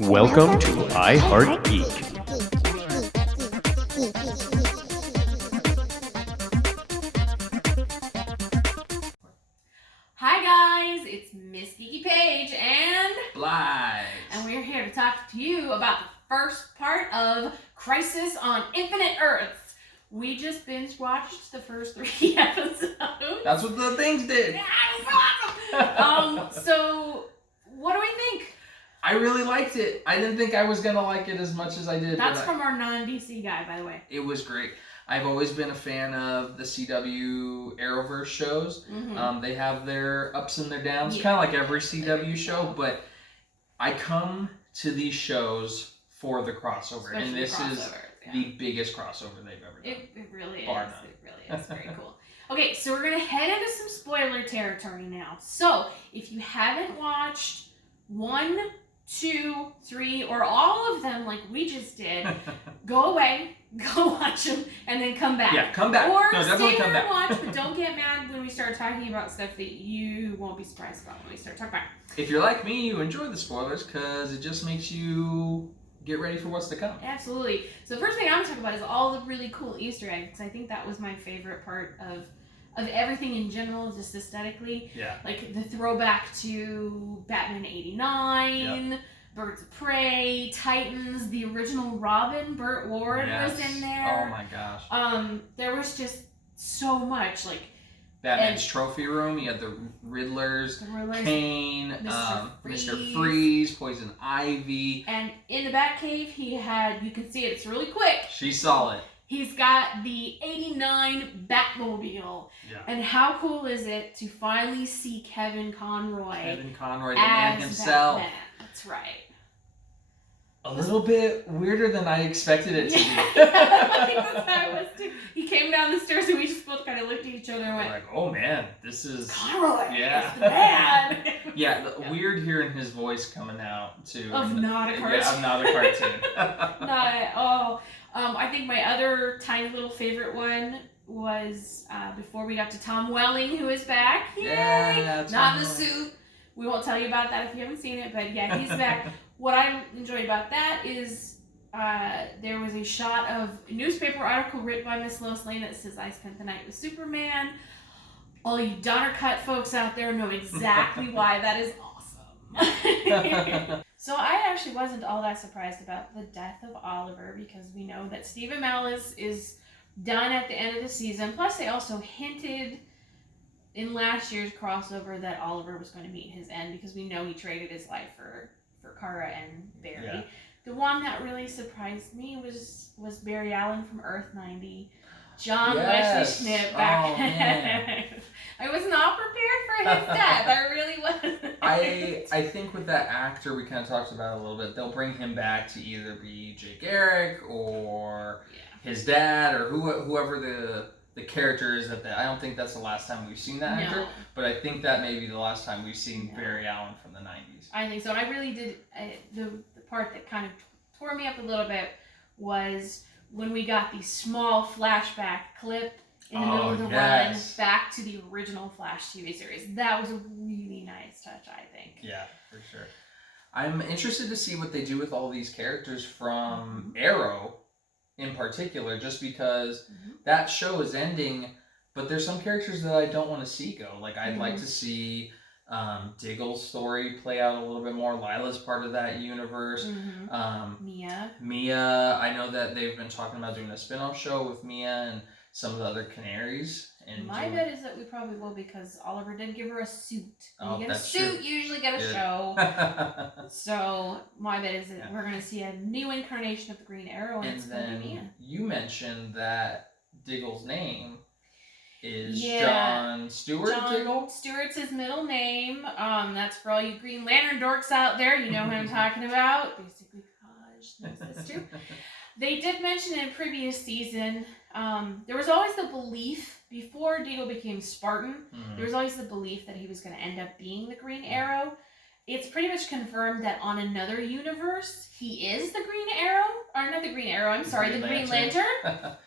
Welcome to Geek. Hi guys, it's Miss Geeky Paige and Blize. And we're here to talk to you about the first part of Crisis on Infinite Earths. We just binge watched the first 3 episodes. That's what the things did. Yeah, it was awesome. So what do we think? I really liked it. I didn't think I was gonna like it as much as I did. That's from our non-DC guy, by the way. It was great. I've always been a fan of the CW Arrowverse shows. Mm-hmm. They have their ups and their downs, Yeah. kind of like every CW show. But I come to these shows for the crossover, Especially and this is yeah. the biggest crossover they've ever done. It really Bar is. none. It really is. Very cool. Okay, so we're going to head into some spoiler territory now. So, if you haven't watched 1, 2, 3, or all of them like we just did, go away, go watch them, and then come back. Yeah, come back. Or No, stay definitely here come and back. watch, but don't get mad when we start talking about stuff that you won't be surprised about when we start talking about. If you're like me, you enjoy the spoilers because it just makes you get ready for what's to come. Absolutely. So the first thing I'm going to talk about is all the really cool Easter eggs. I think that was my favorite part of everything in general, just aesthetically. Yeah. Like the throwback to Batman 89, Birds of Prey, Titans, the original Robin, Burt Ward was in there. Oh my gosh. There was just so much, like Batman's trophy room. You had the Riddlers, Kane, Mr. Freeze, Poison Ivy. And in the Batcave, he had, you can see it, it's really quick. She saw it. He's got the 89 Batmobile. Yeah. And how cool is it to finally see Kevin Conroy The man himself. Batman. That's right. A little bit weirder than I expected it to be. I think that's how it was too. He came down the stairs and we just both kind of looked at each other and went, like, oh man, this is Conroy, yeah. it's the man. Yeah, weird hearing his voice coming out too. Of not a cartoon. Yeah, of not a cartoon. Not at all. I think my other tiny little favorite one was before we got to Tom Welling, who is back. Yay! Yeah, Not in the suit. We won't tell you about that if you haven't seen it, but yeah, he's back. What I enjoyed about that is there was a shot of a newspaper article written by Miss Lois Lane that says, "I spent the night with Superman." All you Donner Cut folks out there know exactly why that is awesome. So I actually wasn't all that surprised about the death of Oliver because we know that Stephen Amell is done at the end of the season. Plus, they also hinted in last year's crossover that Oliver was going to meet his end because we know he traded his life for Kara and Barry. Yeah. The one that really surprised me was Barry Allen from Earth 90. John Wesley Schmidt back. Oh, man. I was not prepared for his death. I really wasn't. I think with that actor, we kind of talked about it a little bit, they'll bring him back to either be Jake Eric or his dad or whoever the character is I don't think that's the last time we've seen that actor, but I think that may be the last time we've seen Barry Allen from the 90s. I think so. I really did. The part that kind of tore me up a little bit was when we got the small flashback clip in the middle of the run back to the original Flash TV series. That was a really nice touch, I think. Yeah, for sure. I'm interested to see what they do with all these characters from Arrow in particular, just because that show is ending, but there's some characters that I don't want to see go. Like, I'd like to see Diggle's story play out a little bit more. Lila's part of that universe. Mia, I know that they've been talking about doing a spin-off show with Mia and some of the other Canaries. And my bet is that we probably will because Oliver did give her a suit. When you get a suit, true. you usually get a show. So my bet is that we're going to see a new incarnation of the Green Arrow, and it's going to be Mia. You mentioned that Diggle's name is John Stewart. Diggle? Stewart's his middle name. That's for all you Green Lantern dorks out there. You know who I'm talking about. Basically, Kaj knows this too. They did mention in a previous season, there was always the belief, before Diggle became Spartan, there was always the belief that he was going to end up being the Green Arrow. It's pretty much confirmed that on another universe, he is the Green Arrow. Or not the Green Arrow, I'm sorry, the Green Lantern.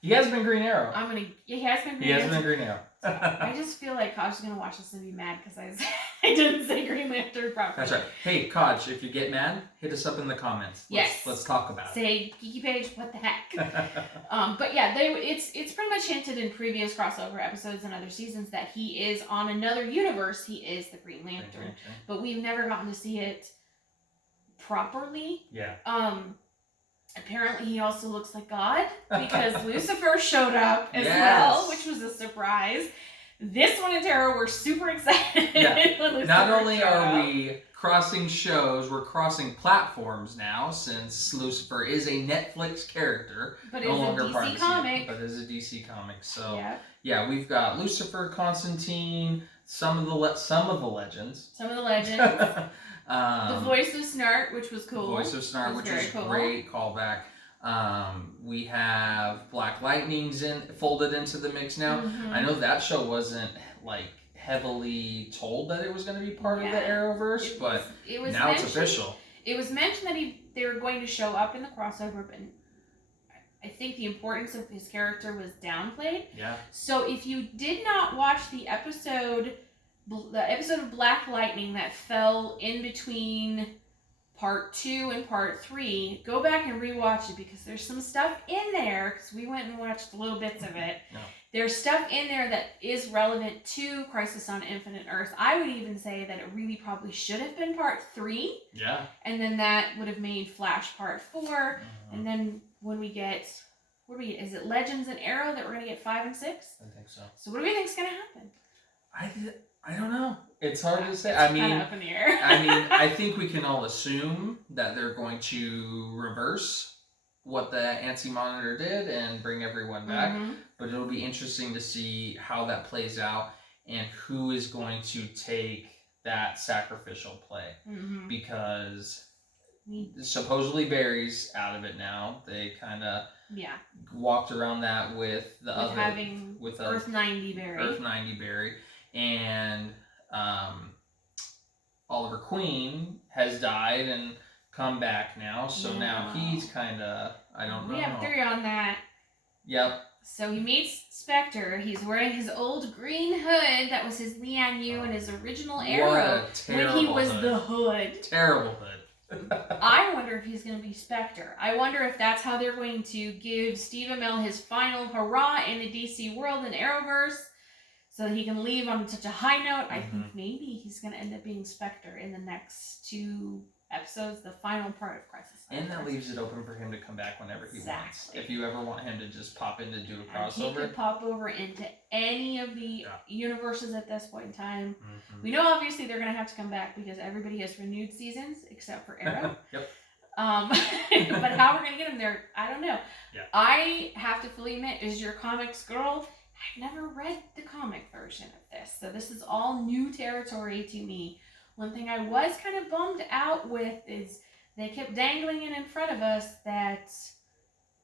He has been Green Arrow. He has been Green Arrow. Green Arrow. I just feel like Kosh is going to watch this and be mad because I didn't say Green Lantern properly. That's right. Hey, Koch, if you get mad, hit us up in the comments. Let's talk about it. Say, Geeky Page, what the heck? But yeah, it's pretty much hinted in previous crossover episodes and other seasons that he is on another universe. He is the Green Lantern. But we've never gotten to see it properly. Yeah. Apparently he also looks like God because Lucifer showed up as well, which was a surprise. This one and Tara were super excited. Yeah. Not only are we crossing shows, we're crossing platforms now since Lucifer is a Netflix character. But it's a DC comic. But it's a DC comic. So yeah, we've got Lucifer, Constantine, some of the legends. The voice of Snart, which was cool. Voice of Snart, which was cool. Great callback. We have Black Lightning's folded into the mix now. I know that show wasn't like heavily told that it was going to be part of the Arrowverse, but now it's official. It was mentioned that they were going to show up in the crossover, but I think the importance of his character was downplayed. Yeah. So if you did not watch the episode of Black Lightning that fell in between part 2 and part 3, go back and rewatch it because there's some stuff in there, because we went and watched little bits of it. No. There's stuff in there that is relevant to Crisis on Infinite Earth. I would even say that it really probably should have been part 3. Yeah. And then that would have made Flash part 4. And then when we get, is it Legends and Arrow that we're going to get 5 and 6? I think so. So what do we think is going to happen? I don't know. It's hard to say. It's kind of up in the air. I think we can all assume that they're going to reverse what the ANSI monitor did and bring everyone back. But it'll be interesting to see how that plays out and who is going to take that sacrificial play. Because supposedly Barry's out of it now. They kind of walked around that with Earth 90 Barry. And Oliver Queen has died and come back now, so now he's kind of, I don't know. We have theory on that. Yep. So he meets Spectre. He's wearing his old green hood that was his Lian Yu and his original Arrow when he was the Hood. Terrible hood. I wonder if he's going to be Spectre. I wonder if that's how they're going to give Steve Amell his final hurrah in the DC world and Arrowverse, so that he can leave on such a high note. I think maybe he's going to end up being Spectre in the next 2 episodes, the final part of Crisis. And that leaves it open for him to come back whenever he wants. If you ever want him to just pop in to do a crossover. He could pop over into any of the universes at this point in time. We know obviously they're going to have to come back because everybody has renewed seasons except for Arrow. Yep. But how we're going to get him there, I don't know. Yeah. I have to fully admit, as your comics girl, I've never read the comic version of this, so this is all new territory to me. One thing I was kind of bummed out with is they kept dangling it in front of us that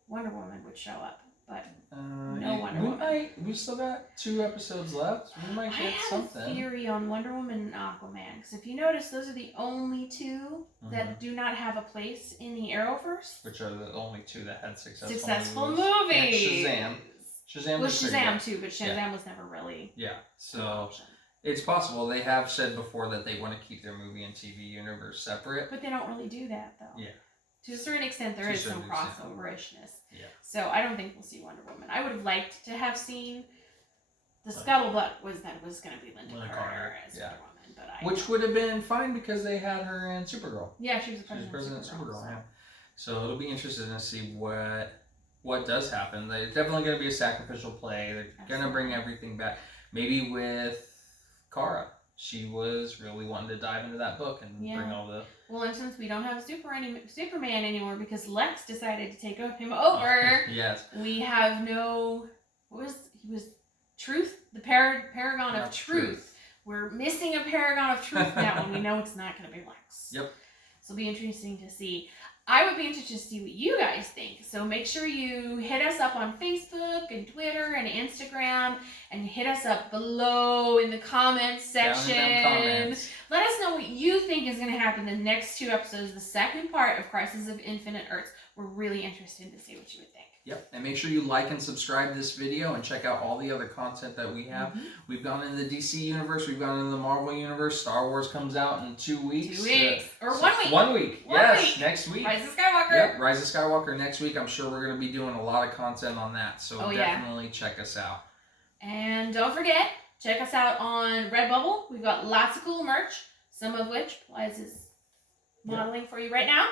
Wonder Woman would show up, but no Wonder Woman. We still got 2 episodes left. We might get something. I have a theory on Wonder Woman and Aquaman, because if you notice, those are the only 2 that do not have a place in the Arrowverse. Which are the only 2 that had successful movies. And Shazam. Shazam too, but Shazam was never really. Yeah, so it's possible. They have said before that they want to keep their movie and TV universe separate. But they don't really do that, though. Yeah. To a certain extent, there is some crossover-ishness. Yeah. So I don't think we'll see Wonder Woman. I would have liked to have seen the scuttlebutt was that it was going to be Linda Carter as Wonder Woman, but which would have been fine because they had her in Supergirl. Yeah, she was president of Supergirl. Yeah. So it'll be interesting to see what does happen. They're definitely going to be a sacrificial play. They're going to bring everything back. Maybe with Kara. She was really wanting to dive into that book and bring all the... Well, and since we don't have Superman anymore because Lex decided to take him over, yes, we have no... He was Truth? The Paragon of Truth. We're missing a Paragon of Truth now, and we know it's not going to be Lex. Yep. So it'll be interesting to see. I would be interested to see what you guys think. So make sure you hit us up on Facebook and Twitter and Instagram, and hit us up below in the comments section. Let us know what you think is going to happen in the next 2 episodes, the second part of Crisis of Infinite Earths. We're really interested to see what you would think. Yep, and make sure you like and subscribe this video and check out all the other content that we have. We've gone in the DC universe, we've gone in the Marvel universe. Star Wars comes out in 2 weeks. 2 weeks. Or 1 week. 1 week. Yes, next week. Rise of Skywalker. Yep, Rise of Skywalker next week. I'm sure we're going to be doing a lot of content on that. So definitely check us out. And don't forget, check us out on Redbubble. We've got lots of cool merch, some of which Blize is modeling for you right now.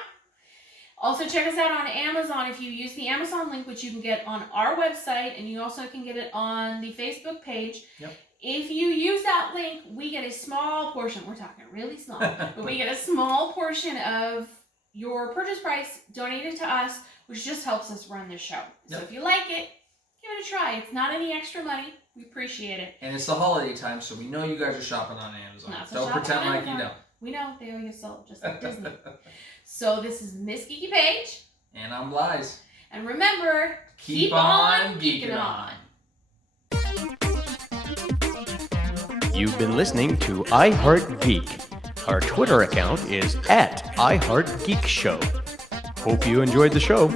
Also, check us out on Amazon if you use the Amazon link, which you can get on our website, and you also can get it on the Facebook page. Yep. If you use that link, we get a small portion. We're talking really small, but we get a small portion of your purchase price donated to us, which just helps us run this show. So if you like it, give it a try. It's not any extra money. We appreciate it. And it's the holiday time, so we know you guys are shopping on Amazon. Don't pretend like you don't. We know they owe you salt, just like Disney. So this is Miss Geeky Paige. And I'm Blize. And remember, keep on geeking on. You've been listening to iHeartGeek. Our Twitter account is @iHeartGeekShow. Hope you enjoyed the show.